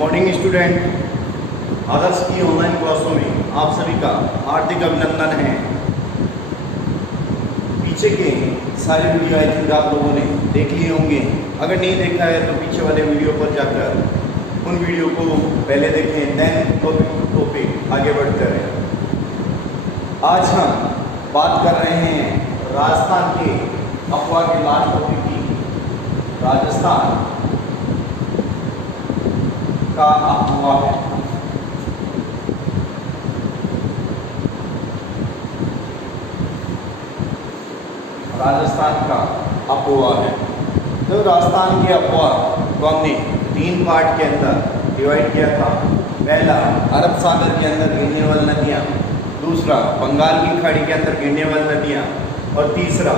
Morning student, आदर्श की online क्लासों में आप सभी का हार्दिक अभिनंदन है। पीछे के सारे वीडियो आई थिंक आप लोगों ने देख लिए होंगे। अगर नहीं देखा है तो पीछे वाले वीडियो पर जाकर उन वीडियो को पहले देखें, देन टॉपिक आगे बढ़ते हैं। आज हम बात कर रहे हैं राजस्थान के अफवाह के लास्ट टॉपिक की। राजस्थान का अफवाह है। राजस्थान का अफवाह है। तो राजस्थान के अफवाह को हमने 3 पार्ट के अंदर डिवाइड किया था। पहला, अरब सागर के अंदर गिरने वाली नदियाँ, दूसरा बंगाल की खाड़ी के अंदर गिरने वाली नदियाँ, और तीसरा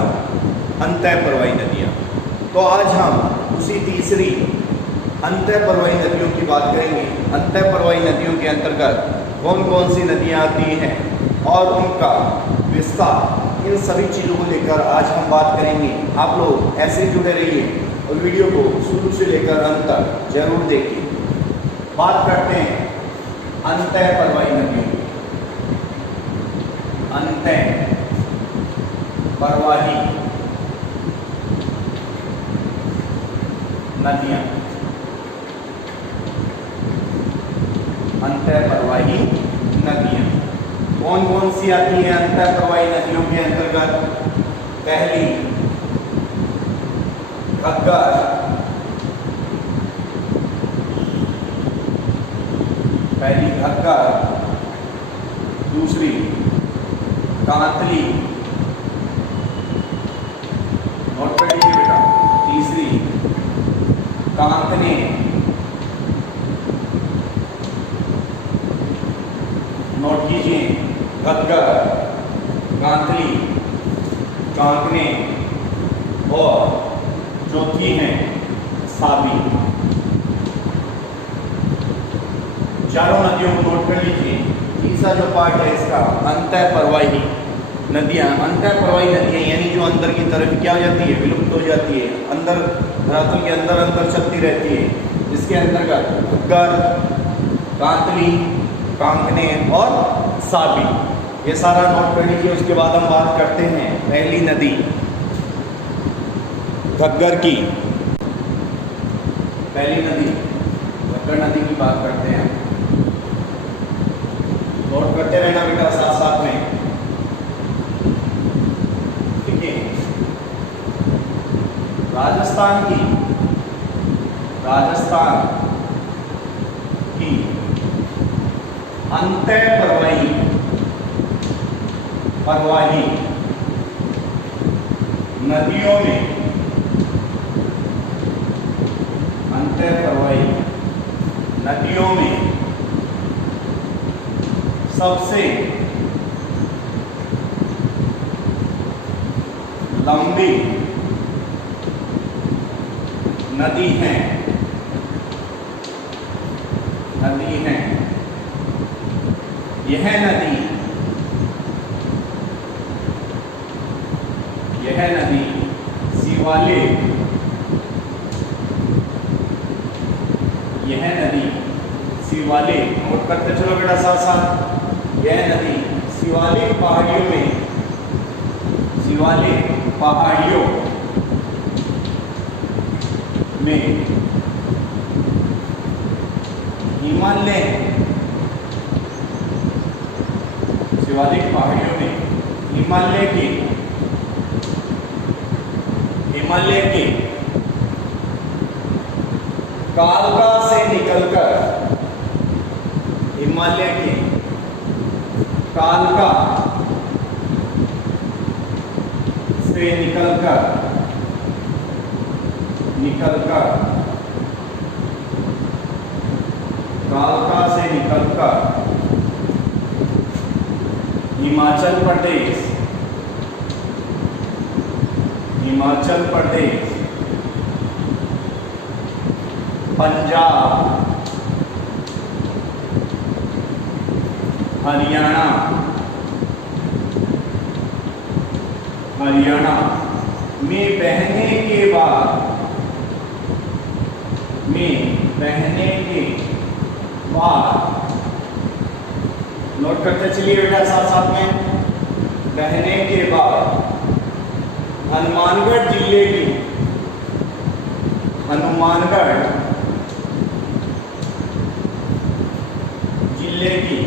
अंतःप्रवाही नदियाँ। तो आज हम उसी तीसरी अंतःप्रवाही नदियों की बात करेंगे। अंतःप्रवाही नदियों के अंतर्गत कौन कौन सी नदियाँ आती हैं और उनका विस्तार, इन सभी चीज़ों को लेकर आज हम बात करेंगे। आप लोग ऐसे जुड़े रहिए और वीडियो को शुरू से लेकर अंत तक जरूर देखिए। बात करते हैं अंतःप्रवाही नदियों की। अंतःप्रवाही नदियाँ, अंतःप्रवाही नदियाँ कौन कौन सी आती हैं अंतःप्रवाही नदियों के अंतर्गत? पहली घग्गर, दूसरी कांतली, नोट कर लीजिए बेटा, तीसरी कांकने, नोट कीजिए, घग्गर, कांतली, कांकने, और चौथी है साबी। चारों नदियों को नोट कर लीजिए। तीसरा जो पार्ट है इसका अंतःप्रवाही नदियाँ। अंतःप्रवाही नदियाँ यानी जो अंदर की तरफ क्या हो जाती है, विलुप्त हो जाती है, अंदर धरातल के अंदर चलती रहती है। इसके अंतर्गत घग्गर, कांतली, कांकने और साबी, ये सारा नोट कर लीजिए। उसके बाद हम बात करते हैं पहली नदी घग्गर की। पहली नदी घग्गर नदी की बात करते हैं। नोट करते रहना बेटा साथ साथ में, ठीक है। राजस्थान की अंतःप्रवाही नदियों में, अंतःप्रवाही नदियों में सबसे लंबी नदी है यह नदी शिवालिक, नोट करते चलो बेटा साथ साथ। यह नदी शिवालिक पहाड़ियों में हिमालय, शिवालिक पहाड़ियों में हिमालय के कालका से निकलकर, हिमालय के कालका से निकलकर हिमाचल प्रदेश, पंजाब, हरियाणा में बहने के बाद, नोट करते चलिए बेटा साथ साथ में, बहने के बाद हनुमानगढ़ जिले की, हनुमानगढ़ जिले की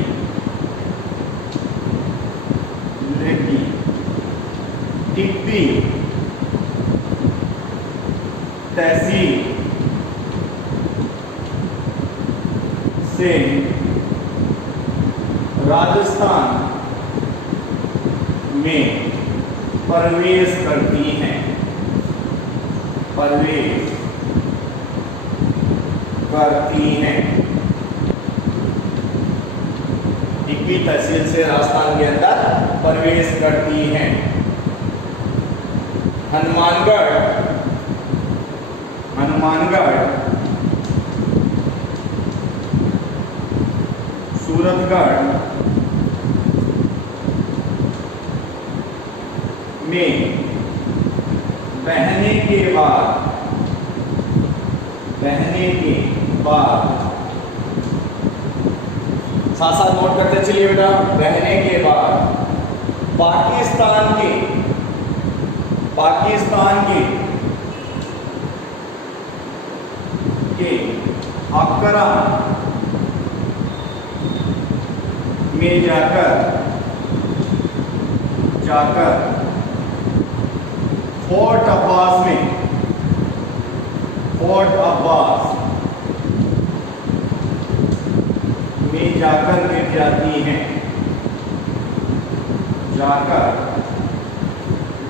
टिब्बी तहसील से राजस्थान में प्रवेश करती हैं, प्रवेश करती हैं। टिब्बी तहसील से राजस्थान के अंदर प्रवेश करती हैं। हनुमानगढ़, हनुमानगढ़, सूरतगढ़ में बहने के बाद, बहने के बाद, साथ साथ नोट करते चलिए बेटा, बहने के बाद पाकिस्तान के, पाकिस्तान के अकरा में जाकर फोर्ट अब्बास में, फोर्ट अब्बास में जाकर गिर जाती हैं, जाकर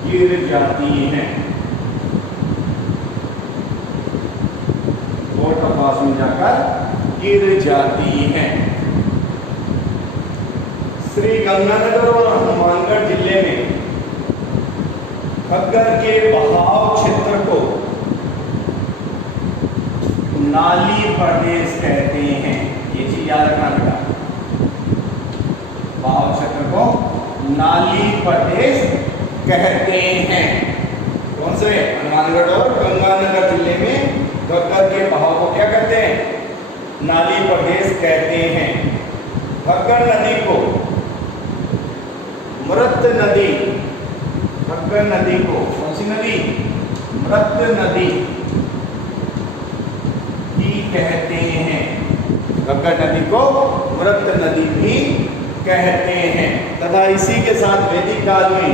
गिर जाती हैं। फोर्ट अब्बास में जाकर गिर जाती हैं। श्री गंगानगर और हनुमानगढ़ जिले में खग्गर के बहाव क्षेत्र को नाली प्रदेश कहते हैं। ये चीज याद रखना बेटा, बहाव क्षेत्र को नाली प्रदेश कहते हैं। कौन से? हनुमानगढ़ और गंगानगर जिले में खग्गर के बहाव को क्या कहते हैं? नाली प्रदेश कहते हैं। खग्गर नदी को मृत नदी, खग्गर नदी को कौन सी नदी? मृत नदी भी कहते हैं। खग्गर नदी को मृत नदी भी कहते हैं। तथा इसी के साथ वैदिक काल में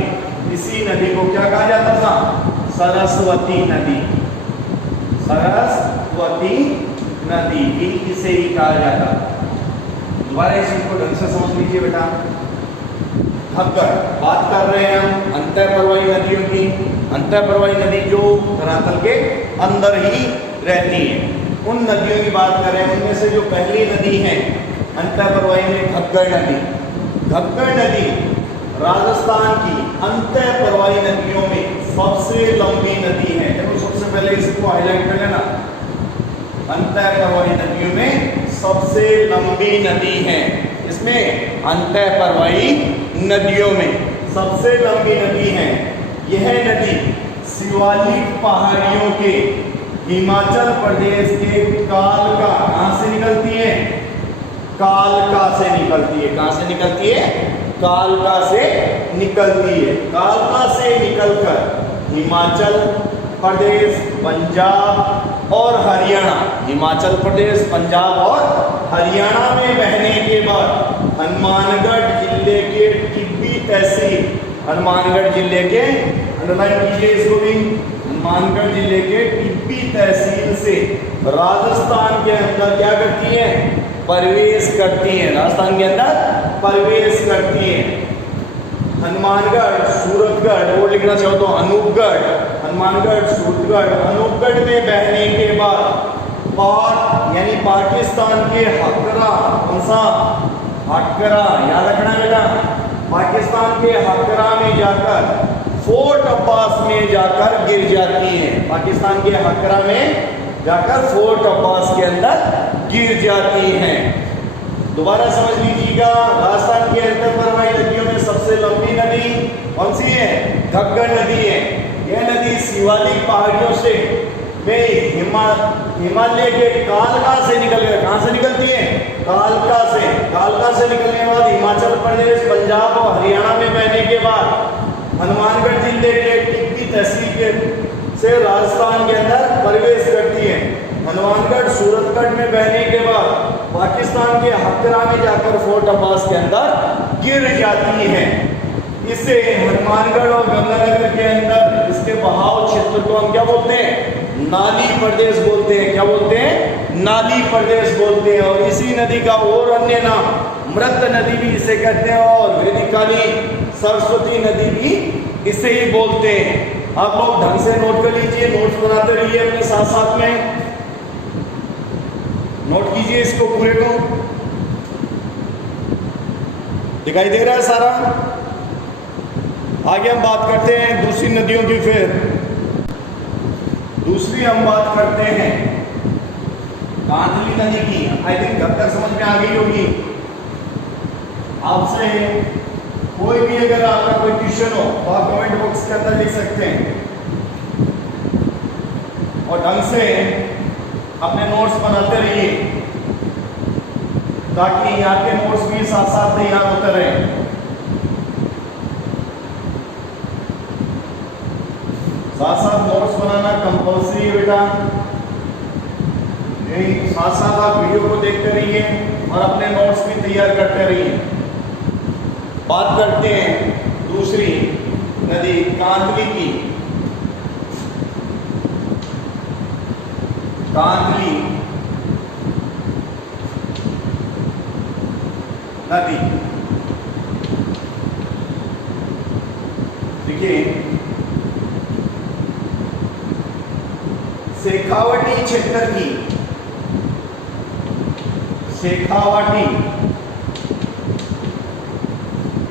इसी नदी को क्या कहा जाता था? सरस्वती नदी, सरस्वती नदी भी इसे ही कहा जाता। दोबारा इस चीज को ढंग से समझ लीजिए बेटा। खग्गर बात कर रहे हैं हम अंतःप्रवाही नदियों की। अंतःप्रवाही नदी जो धरातल के अंदर ही रहती है, उन नदियों की बात कर रहे हैं। उनमें से जो पहली नदी है अंतःप्रवाही में खग्गर नदी। खग्गर नदी राजस्थान की अंतःप्रवाही नदियों में सबसे लंबी नदी है। चलो सबसे पहले इसको हाईलाइट कर लेना। अंतःप्रवाही नदियों में सबसे लंबी नदी है। इसमें अंतःप्रवाही नदियों में सबसे लंबी नदी है। यह नदी शिवालिक पहाड़ियों के हिमाचल प्रदेश के कालका, कहां से निकलती है? कालका से निकलती है। कहां से निकलती है? कालका से निकलती है। कालका से निकलकर हिमाचल प्रदेश, पंजाब और हरियाणा, हिमाचल प्रदेश, पंजाब और हरियाणा में बहने के बाद हनुमानगढ़ जिले के टिब्बी तहसील, हनुमानगढ़ जिले के, अंडरलाइन कीजिए इसको भी, हनुमानगढ़ जिले के टिब्बी तहसील से राजस्थान के अंदर क्या करती है? प्रवेश करती है। राजस्थान के अंदर प्रवेश करती है। हनुमानगढ़, सूरतगढ़, और लिखना चाहो तो अनूपगढ़, हनुमानगढ़, सूरतगढ़, अनूपगढ़ में बहने के बाद पाक यानी पाकिस्तान के हकरा, कौन सा? हकरा, याद रखना बेटा। पाकिस्तान के हकरा में जाकर फोर्ट अब्बास में जाकर गिर जाती है। पाकिस्तान के हकरा में जाकर फोर्ट अब्बास के अंदर गिर जाती हैं। दोबारा समझ लीजिएगा, राजस्थान के अंतःप्रवाही नदियों में सबसे लंबी नदी कौन सी है? खग्गर नदी है। यह नदी शिवालिक पहाड़ियों से में हिमालय के कालका से निकल गए। कहाँ से निकलती है? कालका से। कालका से निकलने के बाद हिमाचल प्रदेश, पंजाब और हरियाणा में बहने के बाद हनुमानगढ़ जिले के टिक्की तहसील के से राजस्थान के अंदर प्रवेश करती है। हनुमानगढ़ सूरतगढ़ में बहने के बाद पाकिस्तान के हकरा में जाकर फोर्ट अब्बास के अंदर गिर जाती है। इसे हनुमानगढ़ और गंगानगर के अंदर इसके बहाव क्षेत्र को हम क्या बोलते हैं? नाली प्रदेश बोलते हैं। क्या बोलते हैं? नाली प्रदेश बोलते हैं। और इसी नदी का और अन्य नाम मृत नदी भी इसे कहते हैं और वैदिक कालीन सरस्वती नदी भी इसे ही बोलते हैं। आप लोग ढंग से नोट कर लीजिए, नोट्स बनाते रहिए अपने साथ साथ में, नोट कीजिए इसको पूरे को। दिखाई दे रहा है सारा? आगे हम बात करते हैं दूसरी नदियों की। फिर दूसरी हम बात करते हैं कांतली नदी की। आई थिंक अब तक समझ में आ गई होगी। आपसे कोई भी अगर आपका कोई क्वेश्चन हो तो आप कमेंट बॉक्स के अंदर लिख सकते हैं और ढंग से अपने नोट्स बनाते रहिए ताकि आपके नोट्स भी साथ साथ तैयार होते रहें। साथ साथ नोट्स बनाना कंपल्सरी है बेटा। साथ साथ आप वीडियो को देखते रहिए और अपने नोट्स भी तैयार करते रहिए। बात करते हैं दूसरी नदी कांतली की। कांतली नदी देखिए, शेखावटी क्षेत्र की, शेखावटी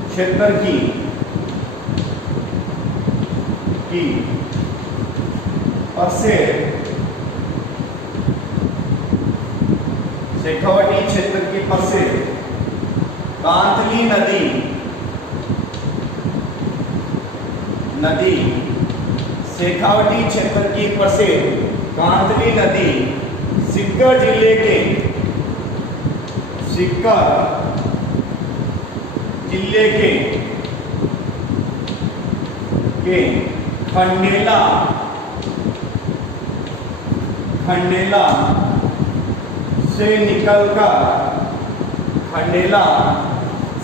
क्षेत्र की शेखावटी क्षेत्र की प्रसिद्ध कांतली नदी शेखावटी क्षेत्र की प्रसिद्ध कांतली नदी सीकर जिले के खंडेला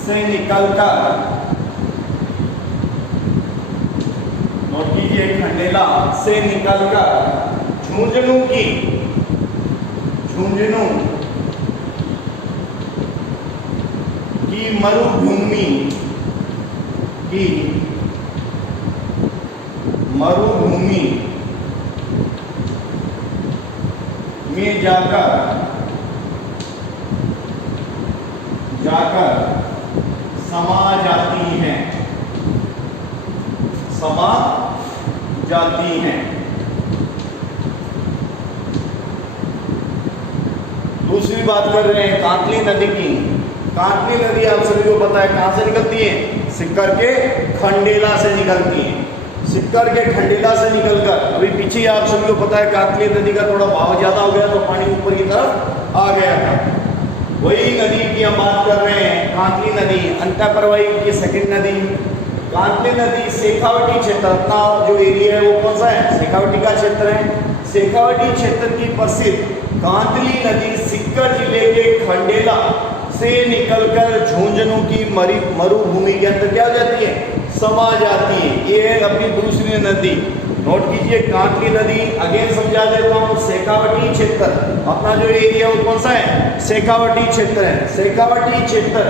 से निकलकर नोट कीजिए, खंडेला से निकलकर झुंझुनू की मरुभूमि में जाकर समा जाती हैं। दूसरी बात कर रहे हैं कांतली नदी की। कांतली नदी आप सभी को पता है कहां से निकलती है? सीकर के खंडेला से निकलती है। सीकर के खंडेला से निकलकर अभी पीछे आप सभी को पता है कांतली नदी का थोड़ा भाव ज्यादा हो गया तो पानी ऊपर की तरफ आ गया था। वही नदी की हम बात कर रहे हैं, कांतली नदी अंतःप्रवाही की सेकंड नदी। कांतली नदी शेखावटी क्षेत्र, अपना जो एरिया है वो कौन सा है? शेखावटी का क्षेत्र है। शेखावटी क्षेत्र की प्रसिद्ध कांतली नदी सीकर जिले के खंडेला से निकलकर झुंझुनू की मरुभूमि के अंदर क्या हो जाती है? समा जाती है। ये है अपनी दूसरी नदी। नोट कीजिए, कांतली नदी अगेन समझा देता हूँ। शेखावटी क्षेत्र, अपना जो एरिया वो कौन सा है? शेखावटी क्षेत्र है। शेखावटी क्षेत्र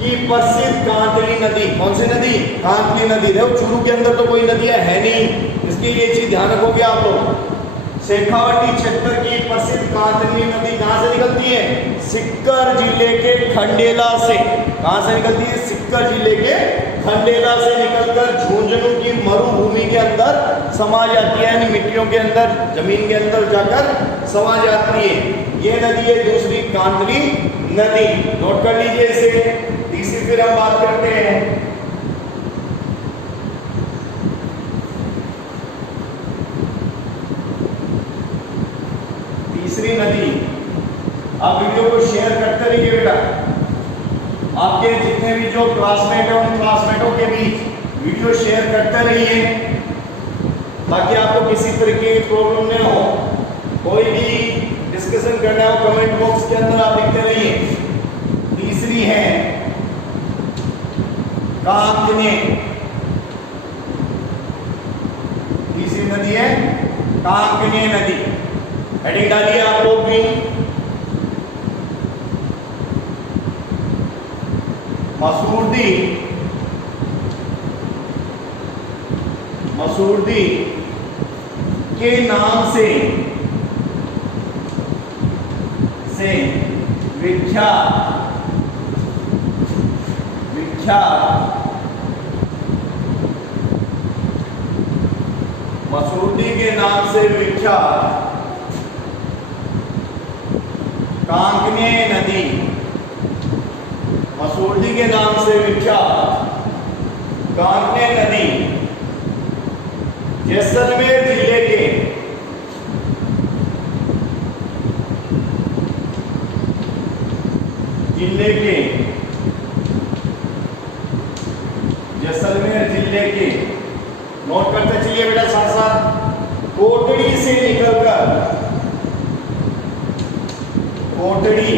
की प्रसिद्ध कांतली नदी, कौन सी नदी? कांतली नदी। देखो चूरू के अंदर तो कोई नदियां है नहीं, इसके लिए चीज ध्यान रखोगे आप लोग। शेखावटी क्षेत्र की प्रसिद्ध कांतली नदी कहां से निकलती है? सीकर जिले के खंडेला से। कहां से निकलती है? सीकर जिले के खंडेला से निकलकर झुंझुनू की मरुभूमि के अंदर समा जाती है, यानी मिट्टियों के अंदर, जमीन के अंदर जाकर समा जाती है। ये नदी है दूसरी कांतली नदी। नोट कर लीजिए इसे। तीसरी फिर हम बात करते हैं तीसरी नदी। आप वीडियो को शेयर करते रहिए बेटा, आपके जितने भी जो क्लासमेट हैं उन क्लासमेटों के बीच वीडियो शेयर करते रहिए ताकि आपको किसी तरीके की प्रॉब्लम न हो। कोई भी डिस्कशन करना हो कमेंट बॉक्स के अंदर आप लिखते रहिए। तीसरी है कांकने, तीसरी नदी है कांकने नदी। हेडिंग डालिए आप लोग भी। मसूरदी, मसूरदी के नाम से विख्यात, मसूरदी के नाम से विख्यात कांकने नदी, मसूरदी के नाम से विख्यात कांकने नदी जैसलमेर जिले के जैसलमेर जिले के, नोट करते चलिए बेटा साथ साथ, कोटड़ी से निकलकर, कोटड़ी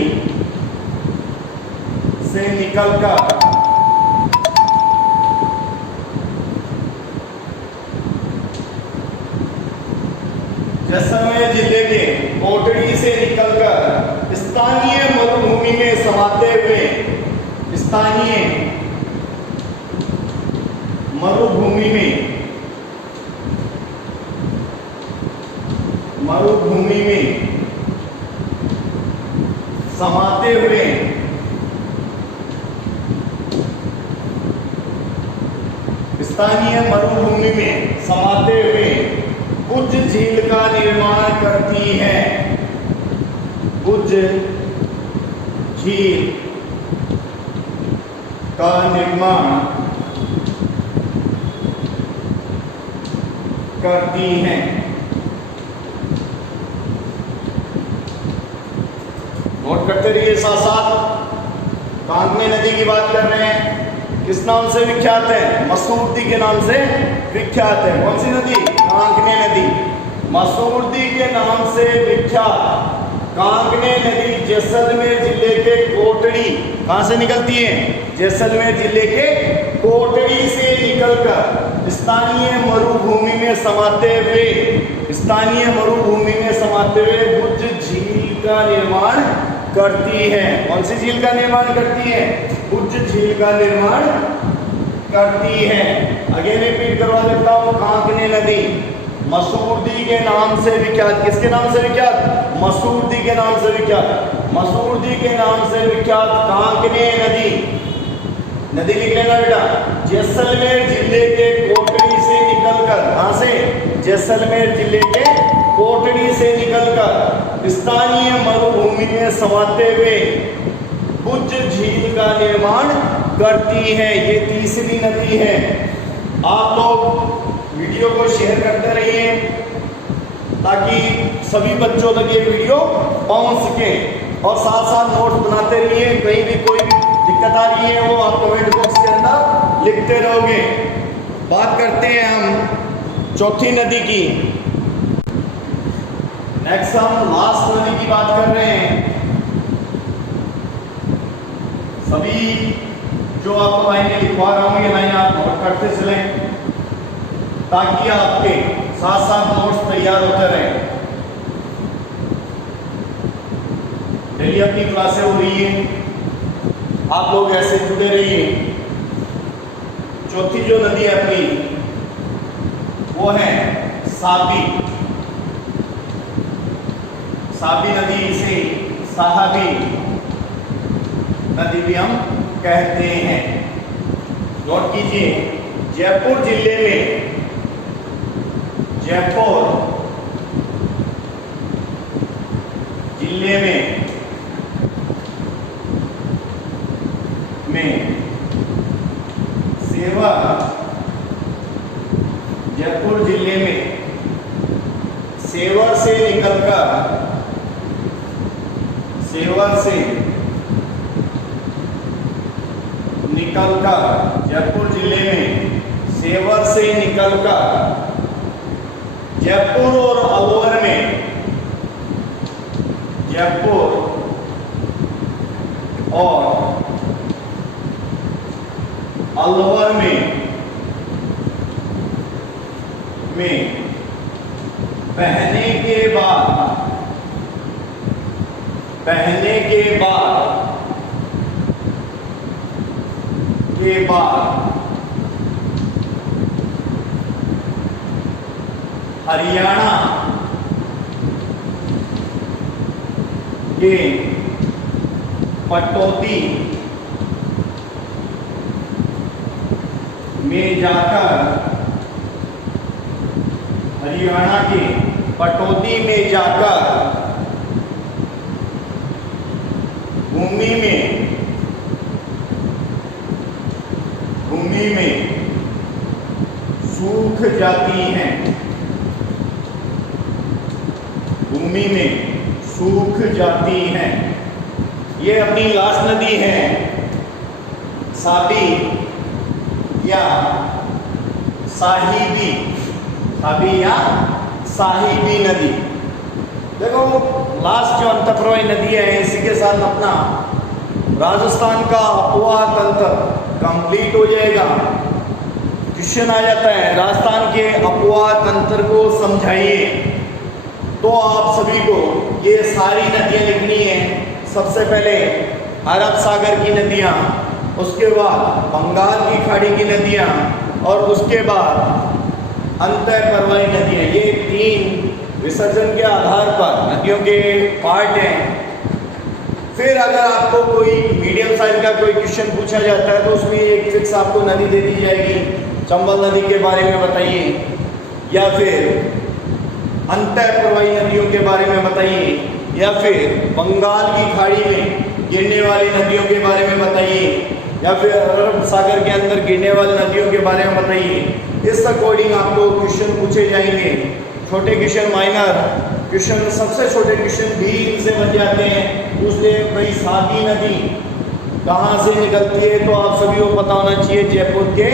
से निकलकर जैसलमेर जिले के कोटड़ी से निकलकर स्थानीय मरुभूमि में समाते हुए, स्थानीय मरुभूमि में समाते हुए स्थानीय मरुभूमि में समाते हुए बुज झील का निर्माण करती है, बुज झील का निर्माण करती हैं। नोट करते रहिए साथ साथ। कांकने नदी की बात कर रहे हैं, किस नाम से विख्यात है? मसूरदी के नाम से विख्यात है। कौन सी नदी? कांकने नदी। मसूरदी के नाम से विख्यात कांकने नदी जैसलमेर जिले के कोटड़ी, कहां से निकलती है? जैसलमेर जिले के कोटड़ी से निकलकर स्थानीय मरुभूमि में समाते हुए, स्थानीय मरुभूमि में समाते हुए बुज झील का निर्माण करती है। कौन सी झील का निर्माण करती है? बुज झील का निर्माण करती है। अगेन रिपीट करवा देता हूं। कांकने नदी मसूरदी के नाम से विख्यात, किसके नाम से विख्यात? मसूरदी के नाम से विख्यात, मसूरदी के नाम से विख्यात कांकने नदी, नदी लिख लेना बेटा। जैसलमेर जिले के कोटड़ी से निकलकर, कहां से? जैसलमेर जिले के कोटड़ी से निकलकर स्थानीय मरुभूमि में समाते हुए बुज झील का निर्माण करती है। ये तीसरी नदी है। आप लोग वीडियो को शेयर करते रहिए ताकि सभी बच्चों तक ये वीडियो पहुंच सके, और साथ साथ नोट्स बनाते रहिए। कहीं भी कोई दिक्कत आ रही है वो आप कमेंट बॉक्स के अंदर लिखते रहोगे। बात करते हैं हम चौथी नदी की। नेक्स्ट हम लास्ट नदी की बात कर रहे हैं। सभी जो आपको लाइनें लिखवा रहा हूं ये लाइन आप नोट करते चलें ताकि आपके साथ साथ नोट्स तैयार होते रहें। डेली अपनी क्लासें हो रही है, आप लोग ऐसे जुड़े रहिए। चौथी जो नदी है अपनी वो है साबी। साबी नदी से साहबी नदी भी हम कहते हैं। नोट कीजिए, जयपुर जिले में, जयपुर जिले में सेवर जिले में सेवर से निकलकर सेवर से निकलकर जयपुर जिले में सेवर से निकलकर जयपुर और अलवर में जयपुर और अलवर में बहने के बाद हरियाणा के पटौदी में जाकर भूमि में सूख जाती हैं। भूमि में सूख जाती हैं। ये अपनी लास्ट नदी है, साबी या साहिबी, साहिबी नदी। देखो लास्ट जो अंतःप्रवाही नदी है, इसी के साथ अपना राजस्थान का अपवाह तंत्र कंप्लीट हो जाएगा। क्वेश्चन आ जाता है राजस्थान के अपवाह तंत्र को समझाइए, तो आप सभी को ये सारी नदियां लिखनी है। सबसे पहले अरब सागर की नदियां, उसके बाद बंगाल की खाड़ी की नदियां और उसके बाद अंतःप्रवाही नदियां। ये 3 विसर्जन के आधार पर नदियों के पार्ट हैं। फिर अगर आपको कोई मीडियम साइज का कोई क्वेश्चन पूछा जाता है तो उसमें एक फिक्स आपको नदी दे दी जाएगी, चंबल नदी के बारे में बताइए या फिर अंतःप्रवाही नदियों के बारे में बताइए या फिर बंगाल की खाड़ी में गिरने वाली नदियों के बारे में बताइए या फिर अरब सागर के अंदर गिरने वाली नदियों के बारे में बताइए। इस अकॉर्डिंग आपको क्वेश्चन पूछे जाएंगे। छोटे क्वेश्चन, माइनर क्वेश्चन, सबसे छोटे क्वेश्चन भी इनसे बन जाते हैं। उससे भाई साबी नदी कहाँ से निकलती है, तो आप सभी को पता होना चाहिए जयपुर के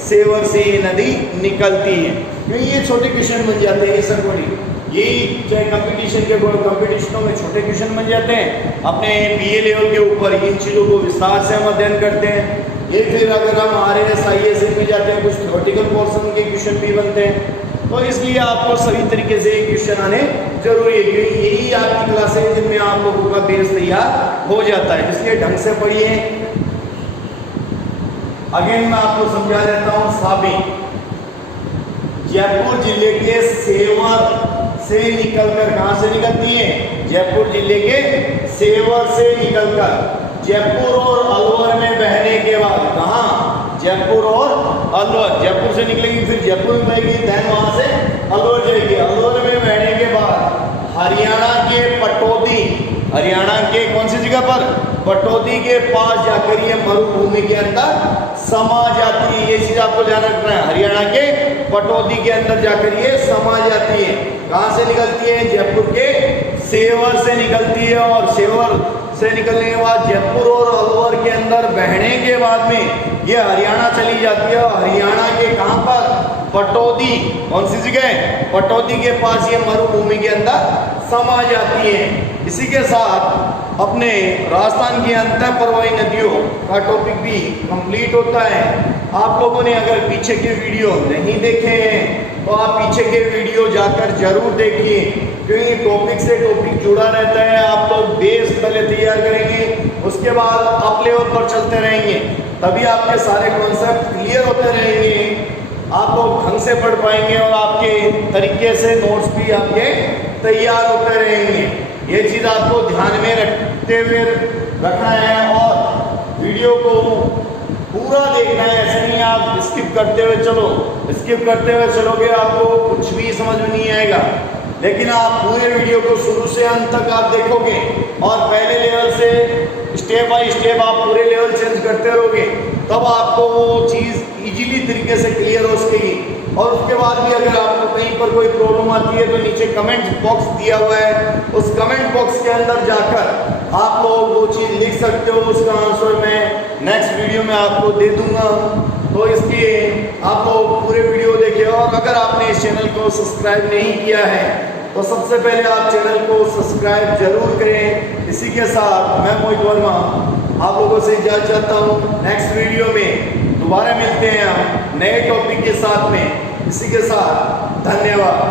सेवर से ये नदी निकलती है। क्योंकि ये छोटे क्वेश्चन बन जाते हैं इस अकॉर्डिंग। यही चाहे कंपटीशनों में छोटे क्वेश्चन बन जाते हैं। अपने बीए लेवल के ऊपर इन चीज़ों को विस्तार से हम अध्ययन करते हैं। ये फिर अगर हम RAS IAS में जाते हैं, कुछ थ्योरेटिकल पोर्शन के क्वेश्चन भी बनते हैं। तो इसलिए आपको सभी तरीके से क्वेश्चन आने जरूरी है, क्योंकि यही आपकी क्लास है जिनमें आप लोगों का बेस तैयार हो जाता है। इसलिए ढंग से पढ़िए। अगेन मैं आपको समझा देता हूँ। साबी जयपुर जिले के सेवर से निकलकर, कहां से निकलती है? जयपुर जिले के सेवर से निकलकर जयपुर और अलवर में बहने के बाद, कहां? जयपुर और अलवर। जयपुर से निकलेगी फिर जयपुर में बहेगी, देन वहां से अलवर जाएगी। अलवर में बहने के बाद हरियाणा के पटौदी, हरियाणा के कौन सी जगह पर? पटौदी के पास जाकर ये मरुभूमि के अंदर समा जाती है। ये चीज आपको ध्यान रखना है। हरियाणा के पटौदी के अंदर जाकर ये समा जाती है। कहां से निकलती है? जयपुर के सेवर से निकलती है और सेवर से निकलने के बाद जयपुर और अलवर के अंदर बहने के बाद में ये हरियाणा चली जाती है। हरियाणा के कहां पर? पटौदी। कौन सी जगह? पटौदी के पास ये मरुभूमि के अंदर समा जाती है। इसी के साथ अपने राजस्थान की अंतःप्रवाही नदियों का टॉपिक भी कंप्लीट होता है। आप लोगों ने अगर पीछे के वीडियो नहीं देखे हैं तो आप पीछे के वीडियो जाकर जरूर देखिए, क्योंकि टॉपिक से टॉपिक जुड़ा रहता है। आप लोग बेस पहले तैयार करेंगे, उसके बाद अप लेवल पर चलते रहेंगे, तभी आपके सारे कॉन्सेप्ट क्लियर होते रहेंगे। आप लोग ढंग से पढ़ पाएंगे और आपके तरीके से नोट्स भी आपके तैयार होते रहेंगे। ये चीज़ आपको ध्यान में रखते हुए रखना है और वीडियो को पूरा देखना है। ऐसे नहीं आप स्किप करते हुए चलो, स्किप करते हुए चलोगे आपको कुछ भी समझ में नहीं आएगा। लेकिन आप पूरे वीडियो को शुरू से अंत तक आप देखोगे और पहले लेवल से स्टेप बाय स्टेप आप पूरे लेवल चेंज करते रहोगे, तब आपको वो चीज़ इजीली तरीके से क्लियर हो सकेगी। और उसके बाद भी अगर आपको कहीं पर कोई प्रॉब्लम आती है तो नीचे कमेंट बॉक्स दिया हुआ है, उस कमेंट बॉक्स के अंदर जाकर आप लोग वो चीज़ लिख सकते हो, उसका आंसर मैं नेक्स्ट वीडियो में आपको दे दूंगा। तो इसलिए आप लोग पूरे वीडियो देखें। और अगर आपने इस चैनल को सब्सक्राइब नहीं किया है तो सबसे पहले आप चैनल को सब्सक्राइब जरूर करें। इसी के साथ मैं मोहित वर्मा आप लोगों से इजाजत चाहता हूँ। नेक्स्ट वीडियो में दोबारा मिलते हैं हम नए टॉपिक के साथ में। इसी के साथ धन्यवाद।